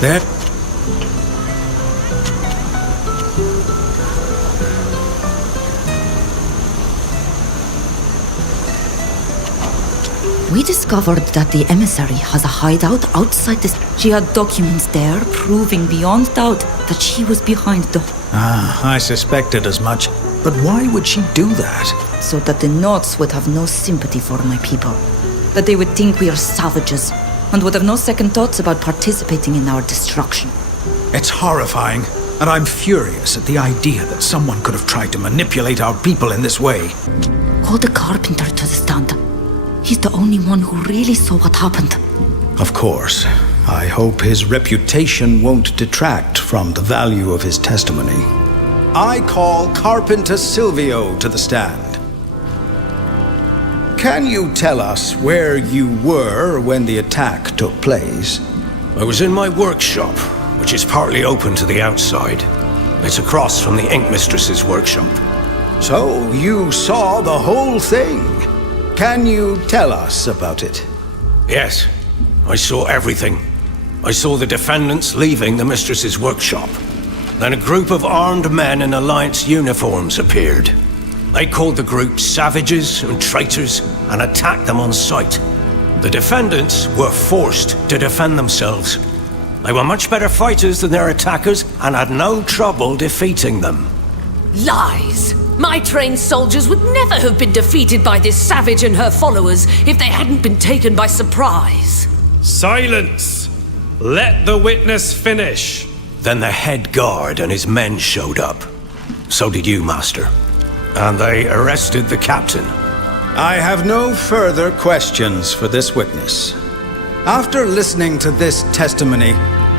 There. We discovered that the emissary has a hideout outside this. She had documents there proving beyond doubt that she was behind the... I suspected as much. But why would she do that? So that the Nots would have no sympathy for my people. That they would think we are savages, and would have no second thoughts about participating in our destruction. It's horrifying, and I'm furious at the idea that someone could have tried to manipulate our people in this way. Call the carpenter to the stand. He's the only one who really saw what happened. Of course. I hope his reputation won't detract from the value of his testimony. I call Carpenter Silvio to the stand. Can you tell us where you were when the attack took place? I was in my workshop, which is partly open to the outside. It's across from the Ink Mistress's workshop. So you saw the whole thing? Can you tell us about it? Yes, I saw everything. I saw the defendants leaving the Mistress's workshop. Then a group of armed men in Alliance uniforms appeared. They called the group savages and traitors and attacked them on sight. The defendants were forced to defend themselves. They were much better fighters than their attackers and had no trouble defeating them. Lies! My trained soldiers would never have been defeated by this savage and her followers if they hadn't been taken by surprise. Silence! Let the witness finish. Then the head guard and his men showed up. So did you, Master. And they arrested the captain. I have no further questions for this witness. After listening to this testimony,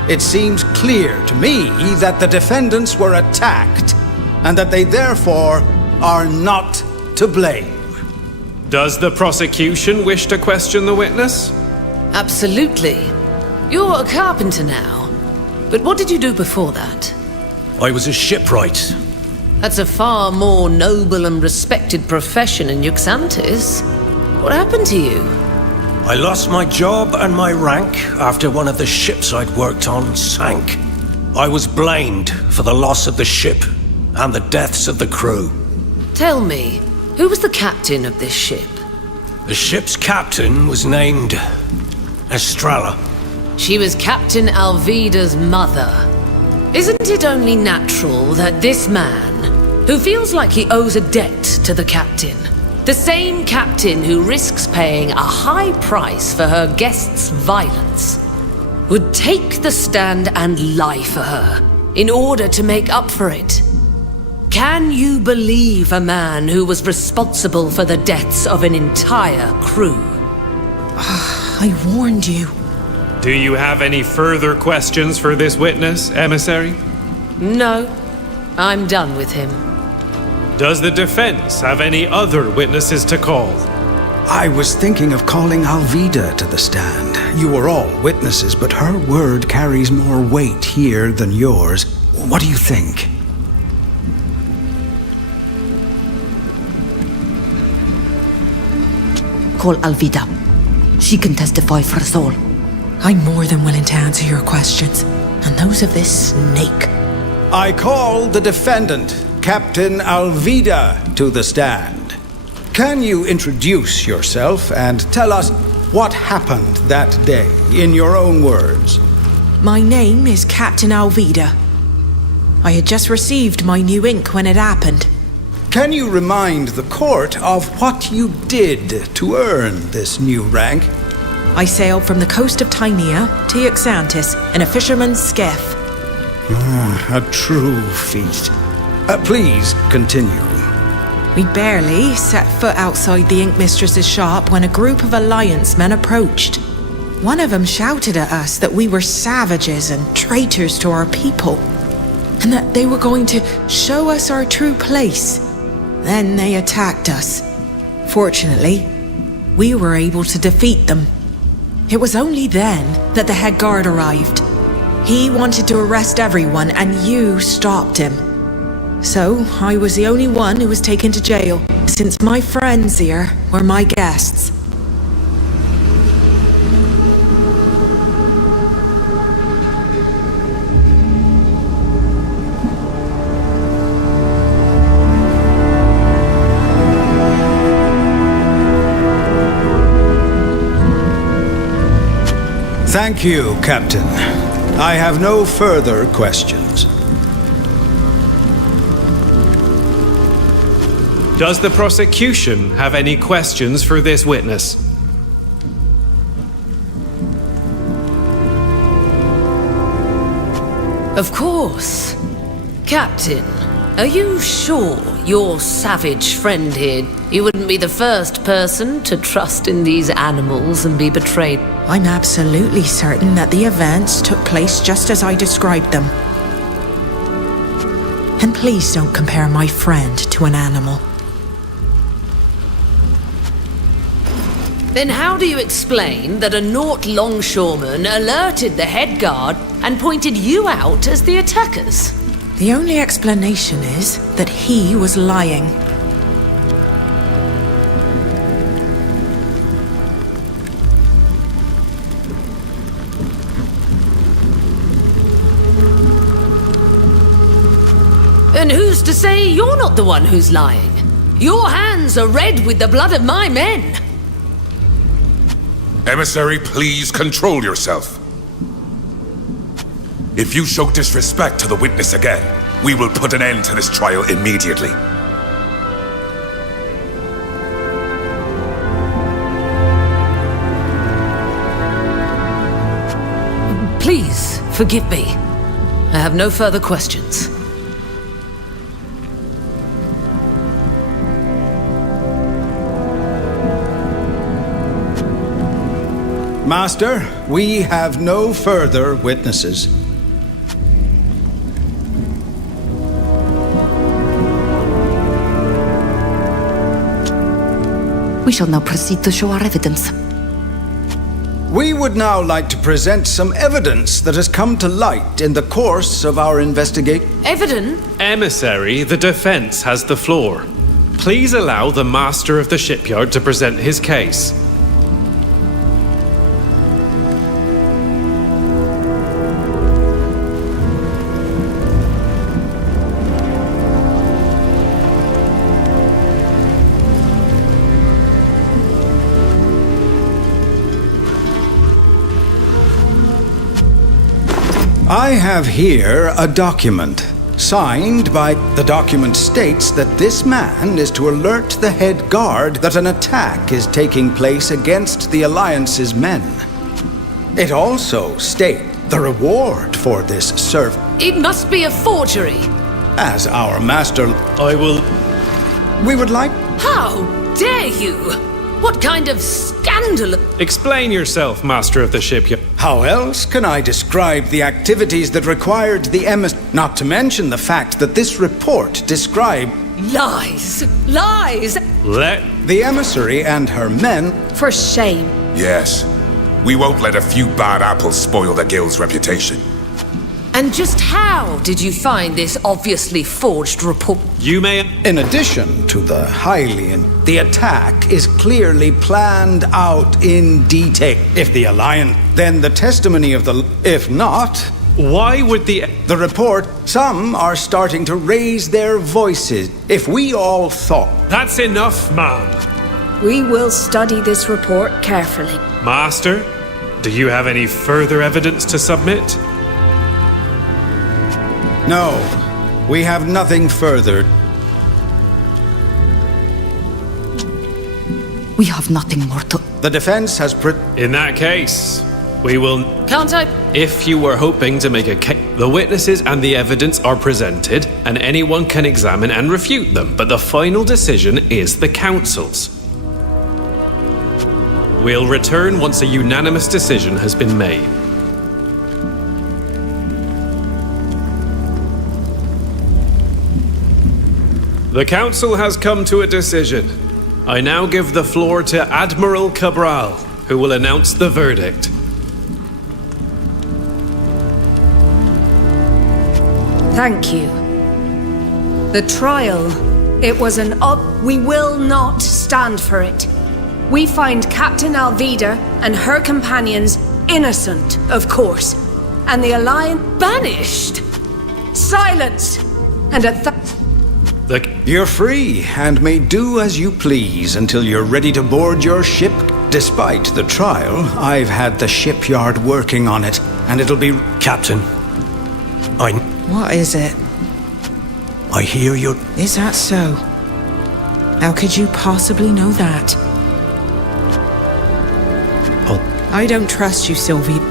it seems clear to me that the defendants were attacked and that they therefore are not to blame. Does the prosecution wish to question the witness? Absolutely. You're a carpenter now. But what did you do before that? I was a shipwright. That's a far more noble and respected profession in Yuxantis. What happened to you? I lost my job and my rank after one of the ships I'd worked on sank. I was blamed for the loss of the ship and the deaths of the crew. Tell me, who was the captain of this ship? The ship's captain was named Estrella. She was Captain Alvida's mother. Isn't it only natural that this man, who feels like he owes a debt to the captain, the same captain who risks paying a high price for her guests' violence, would take the stand and lie for her in order to make up for it? Can you believe a man who was responsible for the deaths of an entire crew? I warned you. Do you have any further questions for this witness, emissary? No, I'm done with him. Does the defense have any other witnesses to call? I was thinking of calling Alvida to the stand. You were all witnesses, but her word carries more weight here than yours. What do you think? Call Alvida. She can testify for us all. I'm more than willing to answer your questions, and those of this snake. I call the defendant, Captain Alvida, to the stand. Can you introduce yourself and tell us what happened that day, in your own words? My name is Captain Alvida. I had just received my new ink when it happened. Can you remind the court of what you did to earn this new rank? I sailed from the coast of Tynea to Yuxantis in a fisherman's skiff. A true feat. Please continue. We barely set foot outside the Ink Mistress's shop when a group of Alliance men approached. One of them shouted at us that we were savages and traitors to our people, and that they were going to show us our true place. Then they attacked us. Fortunately, we were able to defeat them. It was only then that the head guard arrived. He wanted to arrest everyone, and you stopped him. So, I was the only one who was taken to jail, since my friends here were my guests. Thank you, Captain. I have no further questions. Does the prosecution have any questions for this witness? Of course. Captain, are you sure your savage friend here, you wouldn't be the first person to trust in these animals and be betrayed? I'm absolutely certain that the events took place just as I described them. And please don't compare my friend to an animal. Then how do you explain that a Naut longshoreman alerted the head guard and pointed you out as the attackers? The only explanation is that he was lying. And who's to say you're not the one who's lying? Your hands are red with the blood of my men. Emissary, please control yourself. If you show disrespect to the witness again, we will put an end to this trial immediately. Please, forgive me. I have no further questions. Master, we have no further witnesses. We shall now proceed to show our evidence. We would now like to present some evidence that has come to light in the course of our investigation. Evidence? Emissary, the defense has the floor. Please allow the master of the shipyard to present his case. I have here a document, signed by... The document states that this man is to alert the head guard that an attack is taking place against the Alliance's men. It also states the reward for this service. It must be a forgery. As our master... I will... We would like... How dare you? What kind of scandal? Explain yourself, master of the shipyard. How else can I describe the activities that required the not to mention the fact that this report described... Lies! Lies! Let... The emissary and her men... For shame. Yes. We won't let a few bad apples spoil the guild's reputation. And just how did you find this obviously forged report? You may... In addition to the the attack is clearly planned out in detail. If the Alliance, then the testimony of the... If not... Why would the report... Some are starting to raise their voices. If we all thought... That's enough, ma'am. We will study this report carefully. Master, do you have any further evidence to submit? No, we have nothing further. We have nothing more to... The defense has In that case, we will... Can't I? If you were hoping to make a case, the witnesses and the evidence are presented, and anyone can examine and refute them, but the final decision is the Council's. We'll return once a unanimous decision has been made. The Council has come to a decision. I now give the floor to Admiral Cabral, who will announce the verdict. Thank you. The trial, it was we will not stand for it. We find Captain Alvida and her companions innocent, of course, and the Alliance banished. Silence! And You're free and may do as you please until you're ready to board your ship. Despite the trial, I've had the shipyard working on it, and it'll be... Captain, What is it? I hear you're... Is that so? How could you possibly know that? Oh. I don't trust you, Sylvie.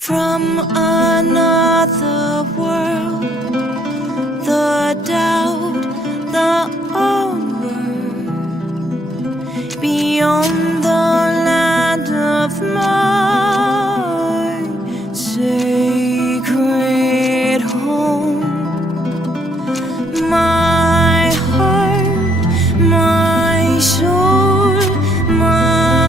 From another world, the doubt, the onward, beyond the land of my sacred home. My heart, my soul, my...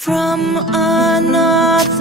from another.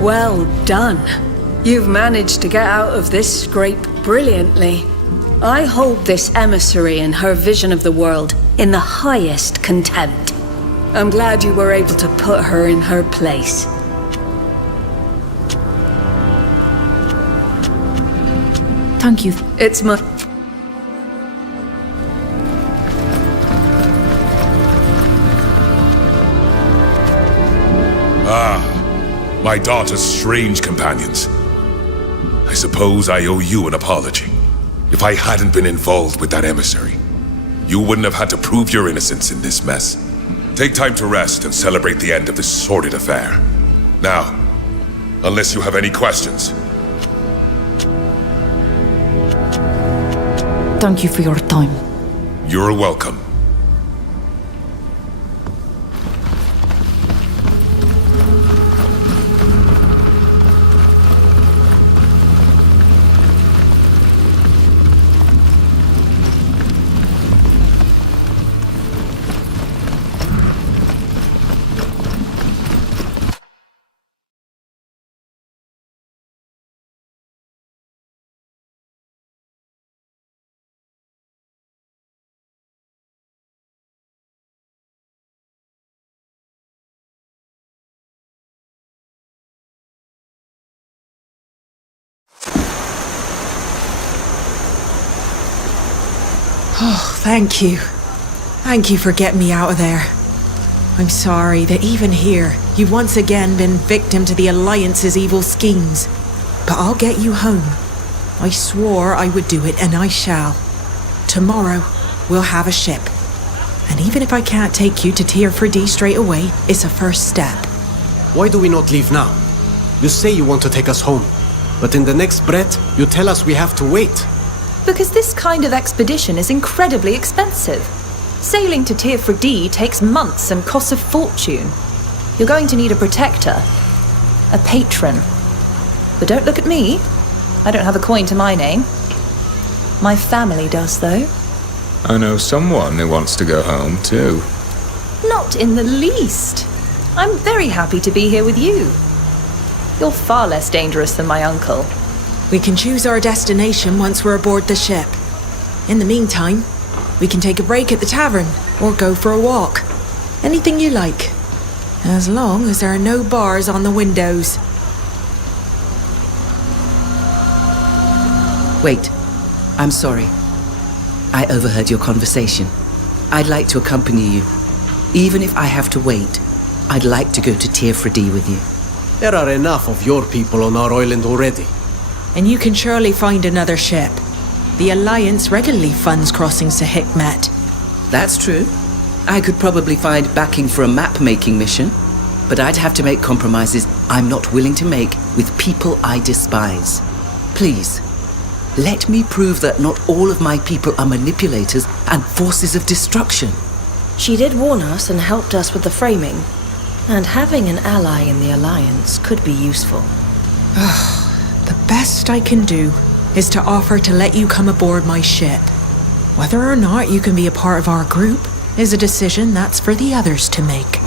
Well done. You've managed to get out of this scrape brilliantly. I hold this emissary and her vision of the world in the highest contempt. I'm glad you were able to put her in her place. Thank you. It's my... My daughter's strange companions. I suppose I owe you an apology. If I hadn't been involved with that emissary, you wouldn't have had to prove your innocence in this mess. Take time to rest and celebrate the end of this sordid affair. Now, unless you have any questions. Thank you for your time. You're welcome. Oh, thank you. Thank you for getting me out of there. I'm sorry that even here, you've once again been victim to the Alliance's evil schemes. But I'll get you home. I swore I would do it, and I shall. Tomorrow, we'll have a ship. And even if I can't take you to Tier 4D straight away, it's a first step. Why do we not leave now? You say you want to take us home, but in the next breath, you tell us we have to wait. Because this kind of expedition is incredibly expensive. Sailing to Tier 4D takes months and costs a fortune. You're going to need a protector. A patron. But don't look at me. I don't have a coin to my name. My family does, though. I know someone who wants to go home, too. Not in the least. I'm very happy to be here with you. You're far less dangerous than my uncle. We can choose our destination once we're aboard the ship. In the meantime, we can take a break at the tavern or go for a walk. Anything you like. As long as there are no bars on the windows. Wait. I'm sorry. I overheard your conversation. I'd like to accompany you. Even if I have to wait, I'd like to go to Tier 4D with you. There are enough of your people on our island already. And you can surely find another ship. The Alliance regularly funds crossings to Hikmet. That's true. I could probably find backing for a map-making mission, but I'd have to make compromises I'm not willing to make with people I despise. Please, let me prove that not all of my people are manipulators and forces of destruction. She did warn us and helped us with the framing, and having an ally in the Alliance could be useful. The best I can do is to offer to let you come aboard my ship. Whether or not you can be a part of our group is a decision that's for the others to make.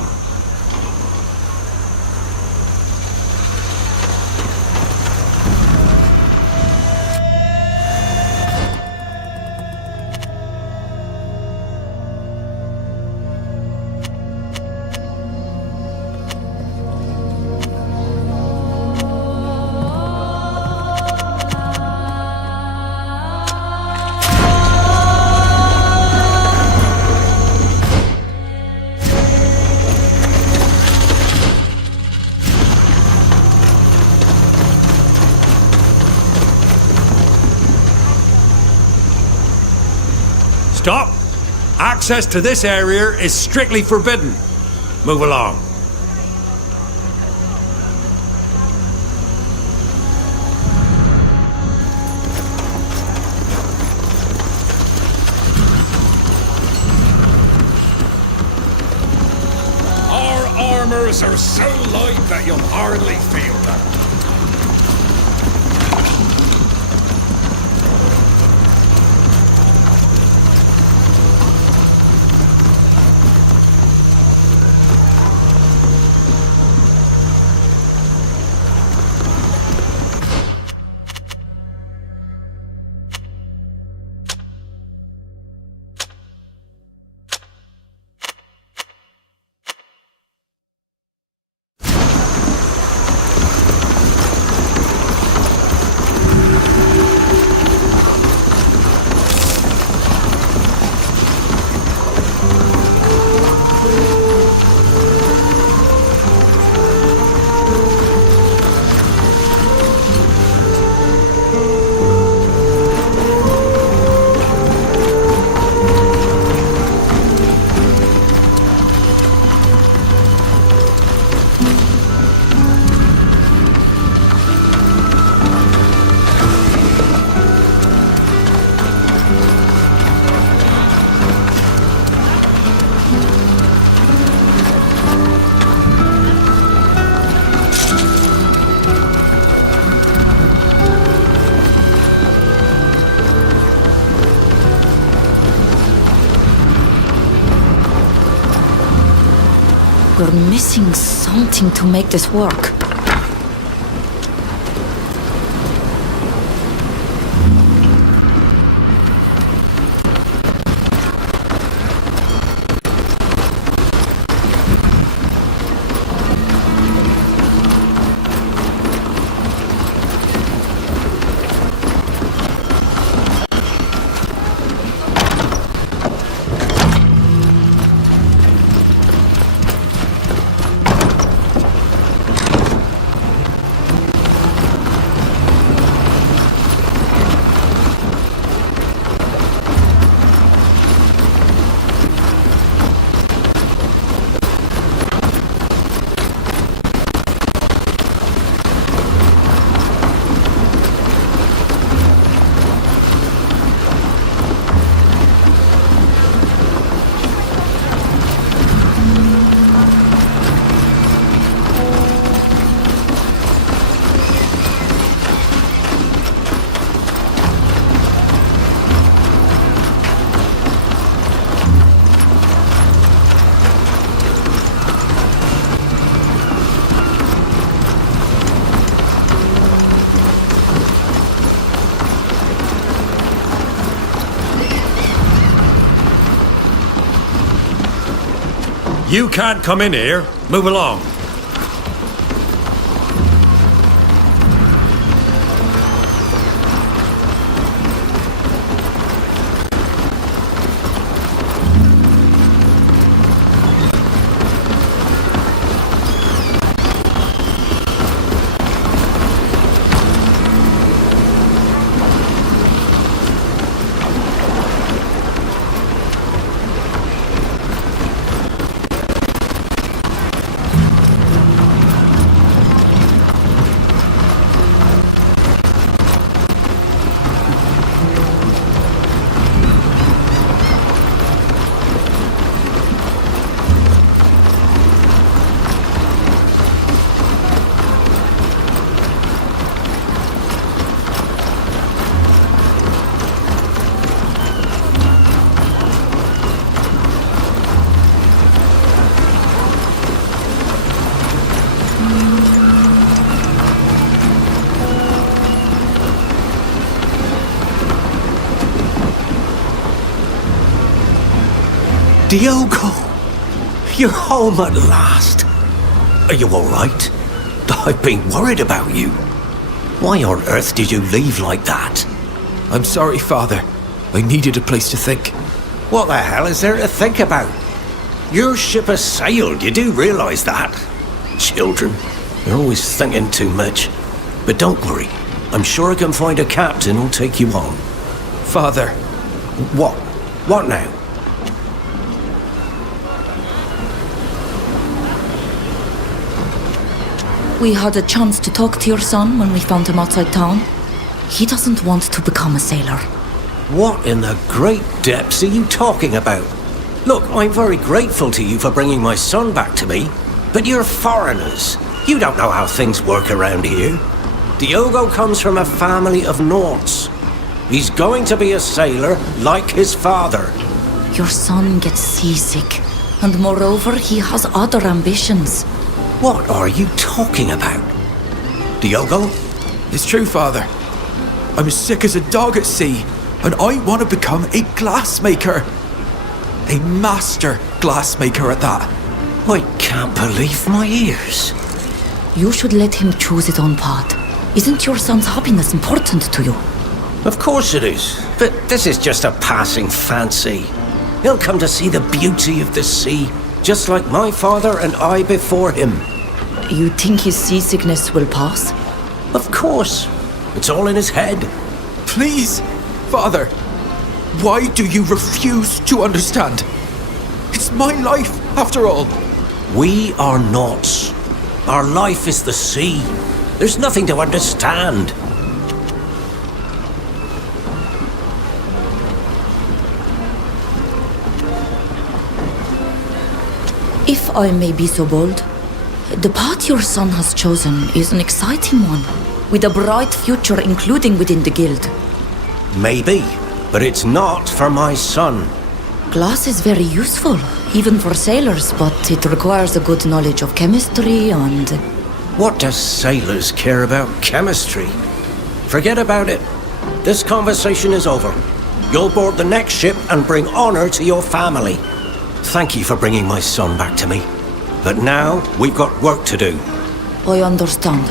Stop! Access to this area is strictly forbidden. Move along. Our armors are so light that you'll hardly feel them. We're missing something to make this work. You can't come in here. Move along. Diogo! You're home at last. Are you all right? I've been worried about you. Why on earth did you leave like that? I'm sorry, Father. I needed a place to think. What the hell is there to think about? Your ship has sailed, you do realise that? Children, they're always thinking too much. But don't worry, I'm sure I can find a captain who'll take you on. Father. What? What now? We had a chance to talk to your son when we found him outside town. He doesn't want to become a sailor. What in the great depths are you talking about? Look, I'm very grateful to you for bringing my son back to me, but you're foreigners. You don't know how things work around here. Diogo comes from a family of Norts. He's going to be a sailor like his father. Your son gets seasick, and moreover, he has other ambitions. What are you talking about? Diogo? It's true, Father. I'm as sick as a dog at sea, and I want to become a glassmaker. A master glassmaker at that. I can't believe my ears. You should let him choose his own path. Isn't your son's happiness important to you? Of course it is, but this is just a passing fancy. He'll come to see the beauty of the sea, just like my father and I before him. You think his seasickness will pass? Of course. It's all in his head. Please, Father, why do you refuse to understand? It's my life, after all. We are Norts. Our life is the sea. There's nothing to understand. If I may be so bold, the path your son has chosen is an exciting one, with a bright future including within the guild. Maybe, but it's not for my son. Glass is very useful, even for sailors, but it requires a good knowledge of chemistry and... What does sailors care about chemistry? Forget about it. This conversation is over. You'll board the next ship and bring honor to your family. Thank you for bringing my son back to me. But now, we've got work to do. I understand.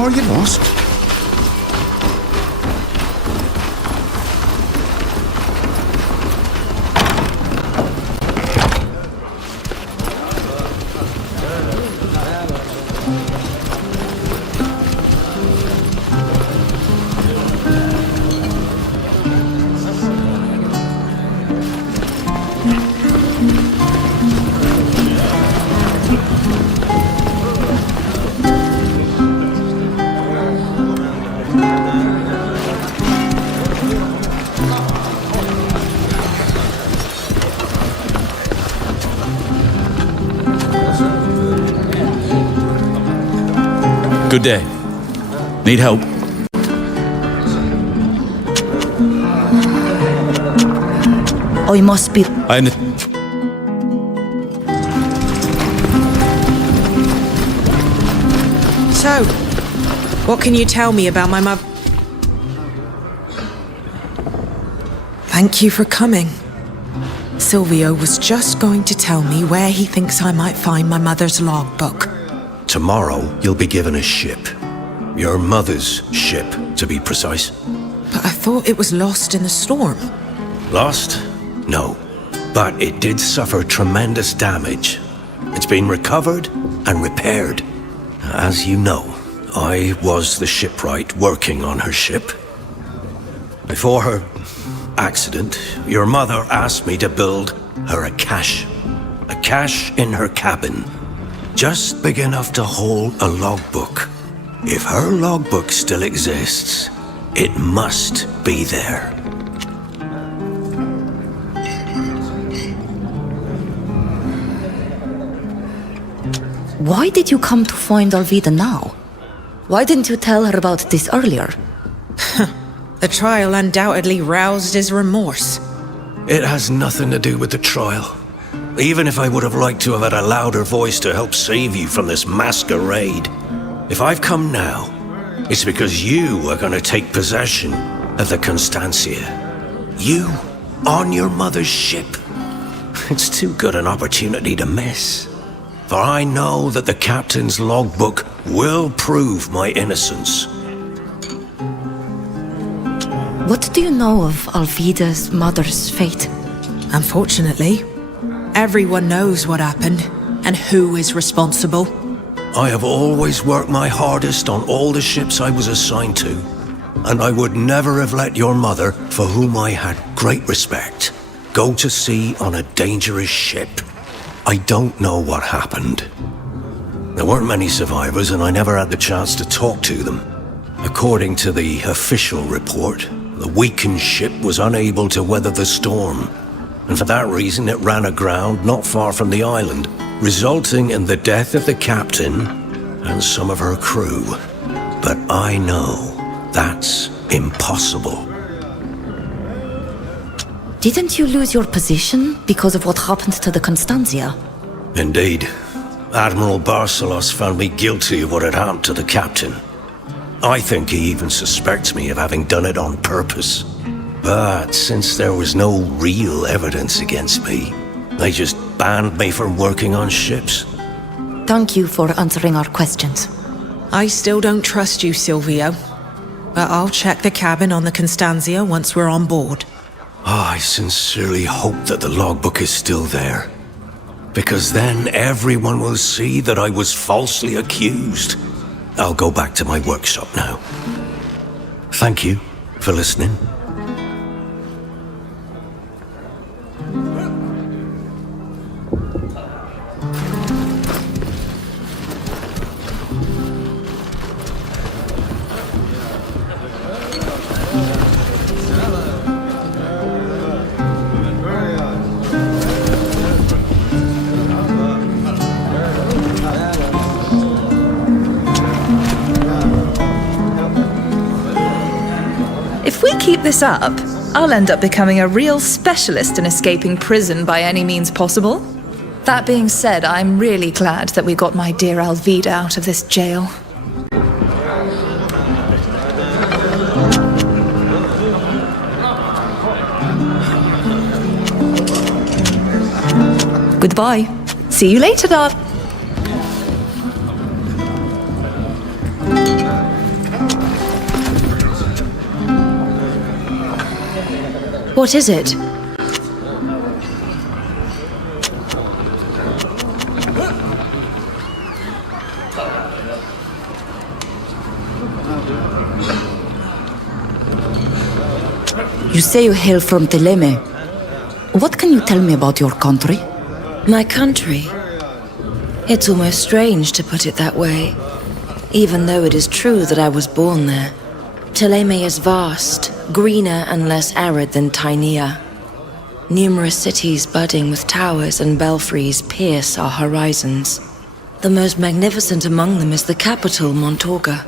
are you not? Good day. Need help? I must be... I'm the... So, what can you tell me about my mother? Thank you for coming. Silvio was just going to tell me where he thinks I might find my mother's logbook. Tomorrow, you'll be given a ship. Your mother's ship, to be precise. But I thought it was lost in the storm. Lost? No. But it did suffer tremendous damage. It's been recovered and repaired. As you know, I was the shipwright working on her ship. Before her accident, your mother asked me to build her a cache. A cache in her cabin. Just big enough to hold a logbook. If her logbook still exists, it must be there. Why did you come to find Alvida now? Why didn't you tell her about this earlier? The trial undoubtedly roused his remorse. It has nothing to do with the trial. Even if I would have liked to have had a louder voice to help save you from this masquerade. If I've come now, it's because you are going to take possession of the Constancia. You, on your mother's ship. It's too good an opportunity to miss. For I know that the captain's logbook will prove my innocence. What do you know of Alvida's mother's fate? Unfortunately, everyone knows what happened and who is responsible. I have always worked my hardest on all the ships I was assigned to, and I would never have let your mother, for whom I had great respect, go to sea on a dangerous ship. I don't know what happened. There weren't many survivors, and I never had the chance to talk to them. According to the official report, the weakened ship was unable to weather the storm, and for that reason it ran aground not far from the island, resulting in the death of the captain and some of her crew. But I know that's impossible. Didn't you lose your position because of what happened to the Constantia? Indeed. Admiral Barcelos found me guilty of what had happened to the captain. I think he even suspects me of having done it on purpose. But since there was no real evidence against me, they just banned me from working on ships. Thank you for answering our questions. I still don't trust you, Silvio. But I'll check the cabin on the Constantia once we're on board. I sincerely hope that the logbook is still there. Because then everyone will see that I was falsely accused. I'll go back to my workshop now. Thank you for listening. If we keep this up, I'll end up becoming a real specialist in escaping prison by any means possible. That being said, I'm really glad that we got my dear Alvida out of this jail. Goodbye. See you later, Dad. What is it? You say you hail from Teleme. What can you tell me about your country? My country? It's almost strange to put it that way, even though it is true that I was born there. Teleme is vast, greener and less arid than Tainea. Numerous cities budding with towers and belfries pierce our horizons. The most magnificent among them is the capital, Montorga.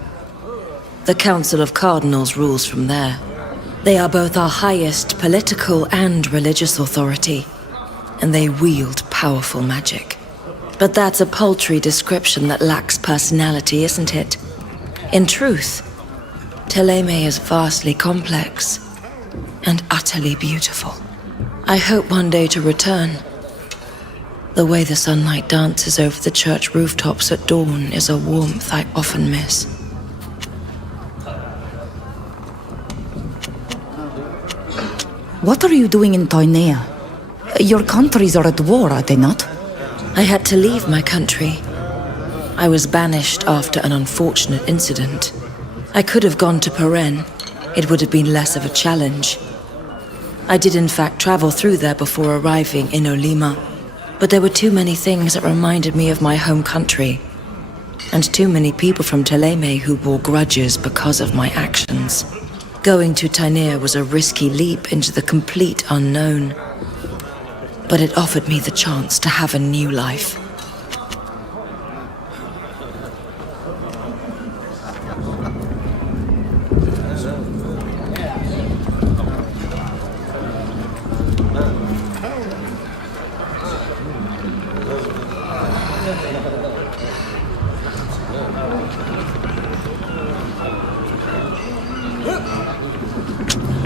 The Council of Cardinals rules from there. They are both our highest political and religious authority, and they wield powerful magic. But that's a paltry description that lacks personality, isn't it? In truth, Teleme is vastly complex and utterly beautiful. I hope one day to return. The way the sunlight dances over the church rooftops at dawn is a warmth I often miss. What are you doing in Tainea? Your countries are at war, are they not? I had to leave my country. I was banished after an unfortunate incident. I could have gone to Peren. It would have been less of a challenge. I did in fact travel through there before arriving in Olima, but there were too many things that reminded me of my home country, and too many people from Teleme who bore grudges because of my actions. Going to Tainea was a risky leap into the complete unknown, but it offered me the chance to have a new life.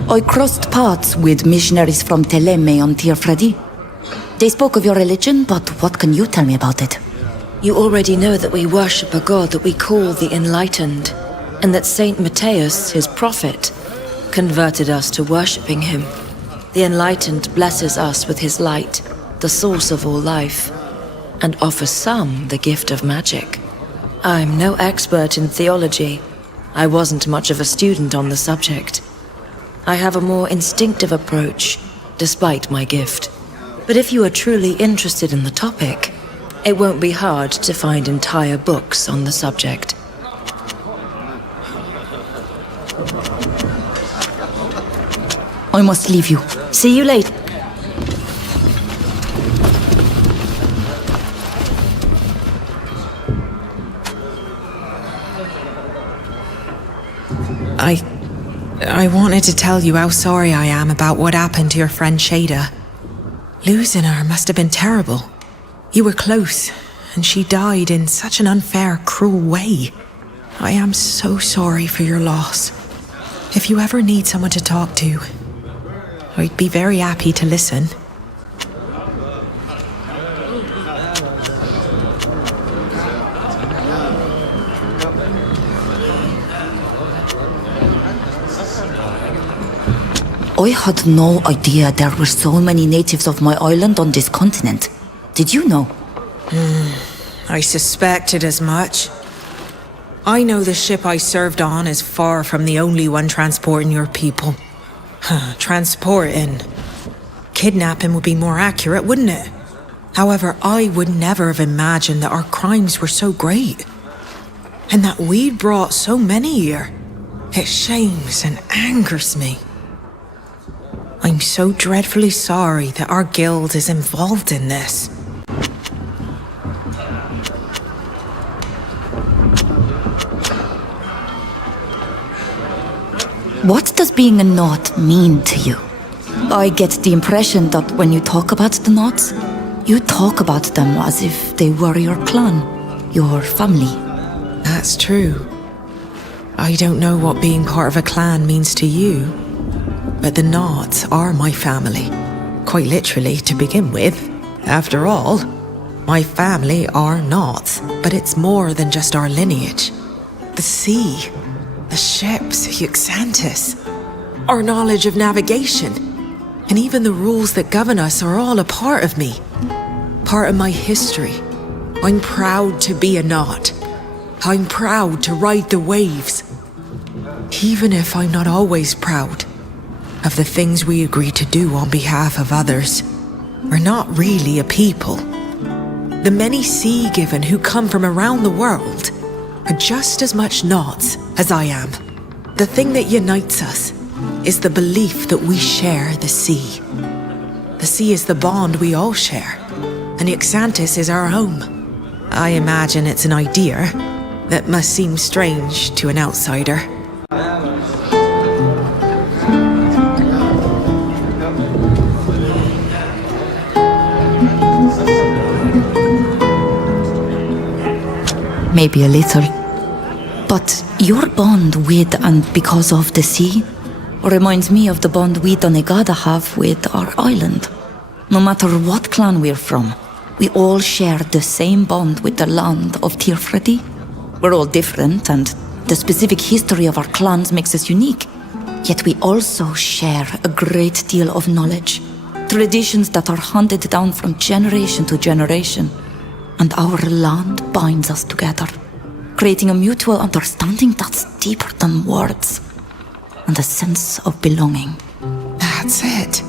I crossed paths with missionaries from Teleme on Tir Freddy. They spoke of your religion, but what can you tell me about it? You already know that we worship a god that we call the Enlightened, and that Saint Matthias, his prophet, converted us to worshipping him. The Enlightened blesses us with his light, the source of all life, and offers some the gift of magic. I'm no expert in theology. I wasn't much of a student on the subject. I have a more instinctive approach, despite my gift. But if you are truly interested in the topic, it won't be hard to find entire books on the subject. I must leave you. See you later. I wanted to tell you how sorry I am about what happened to your friend Shada. Losing her must have been terrible. You were close, and she died in such an unfair, cruel way. I am so sorry for your loss. If you ever need someone to talk to, I'd be very happy to listen. I had no idea there were so many natives of my island on this continent. Did you know? I suspected as much. I know the ship I served on is far from the only one transporting your people. Transporting. Kidnapping would be more accurate, wouldn't it? However, I would never have imagined that our crimes were so great. And that we'd brought so many here. It shames and angers me. I'm so dreadfully sorry that our guild is involved in this. What does being a knot mean to you? I get the impression that when you talk about the knots, you talk about them as if they were your clan, your family. That's true. I don't know what being part of a clan means to you, but the Knots are my family. Quite literally, to begin with. After all, my family are Knots, but it's more than just our lineage. The sea, the ships, Euxantis, our knowledge of navigation. And even the rules that govern us are all a part of me. Part of my history. I'm proud to be a knot. I'm proud to ride the waves. Even if I'm not always proud of the things we agree to do on behalf of others. We're not really a people. The many sea-given who come from around the world are just as much knots as I am. The thing that unites us is the belief that we share the sea. The sea is the bond we all share, and Ixantis is our home. I imagine it's an idea that must seem strange to an outsider. Maybe a little. But your bond with and because of the sea reminds me of the bond we Donegada have with our island. No matter what clan we're from, we all share the same bond with the land of Tirfredi. We're all different, and the specific history of our clans makes us unique. Yet we also share a great deal of knowledge, traditions that are handed down from generation to generation. And our land binds us together, creating a mutual understanding that's deeper than words, and a sense of belonging. That's it.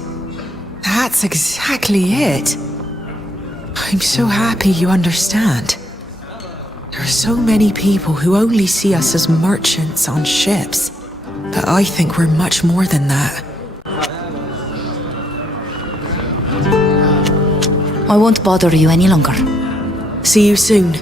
That's exactly it. I'm so happy you understand. There are so many people who only see us as merchants on ships, but I think we're much more than that. I won't bother you any longer. See you soon.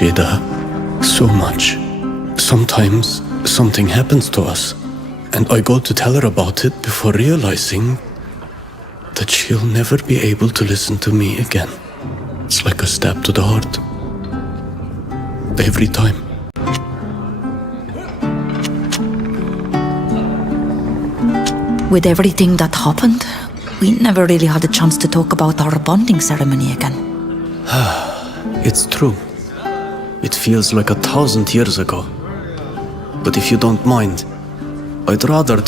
Shida, so much. Sometimes something happens to us, and I go to tell her about it before realizing that she'll never be able to listen to me again. It's like a stab to the heart. Every time. With everything that happened, we never really had a chance to talk about our bonding ceremony again. It's true. It feels like 1,000 years ago. But if you don't mind, I'd rather